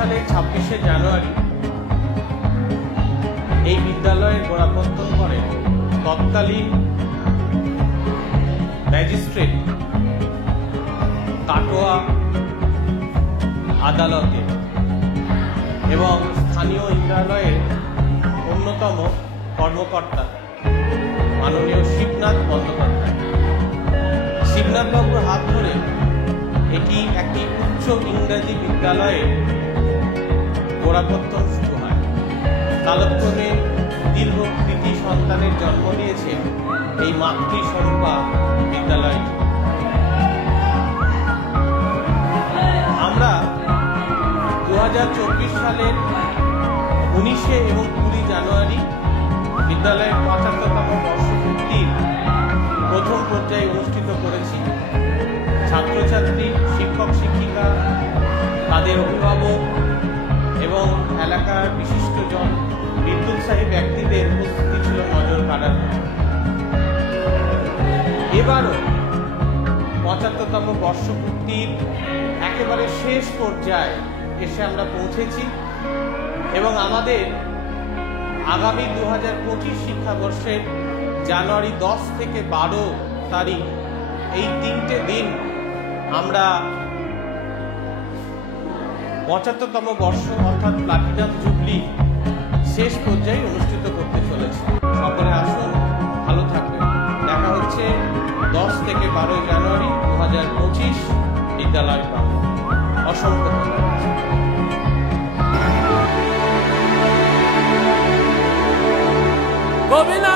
সালের 26শে জানুয়ারি এই বিদ্যালয়ের গোড়াপত্তন করেন তৎকালীন ম্যাজিস্ট্রেট কাটোয়া আদালতে এবং স্থানীয় বিদ্যালয়ের অন্যতম কর্মকর্তা মাননীয় শিবনাথ বন্দ্যোপাধ্যায়। শিবনাথবাবুর হাত ধরে এটি একটি উচ্চ ইংরাজি বিদ্যালয়ে গোড়াপত্তন শুরু হয়। কালক্রমে দীর্ঘ কৃতি সন্তানের জন্ম দিয়েছে এই মাতৃস্বরূপা বিদ্যালয়টি। আমরা 2024 সালের 19শে এবং 20 জানুয়ারি বিদ্যালয়ের 75তম বর্ষপূর্তির প্রথম পর্যায়ে অনুষ্ঠিত করেছি। ছাত্রছাত্রী, শিক্ষক শিক্ষিকা, তাদের অভিভাবক এবং এলাকার বিশিষ্টজন, বিদ্যুৎসাহী ব্যক্তিদের উপস্থিতি ছিল নজর কাড়ার। এবারও 75তম বর্ষপূর্তির একেবারে শেষ পর্যায়ে এসে আমরা পৌঁছেছি এবং আমাদের আগামী 2025 শিক্ষাবর্ষের জানুয়ারি 10 থেকে 12 তারিখ এই 3টে দিন আমরা 75তম বর্ষ অর্থাৎ প্লাটিনাম জুবলি শেষ পর্যায়ে অনুষ্ঠিত করতে চলেছি। সকলে আসুন, ভালো থাকবেন। দেখা হচ্ছে 10 থেকে 12 জানুয়ারি 2025 বিদ্যালয় প্রাঙ্গণে। অসংখ্য ধন্যবাদ। গোবিন্দ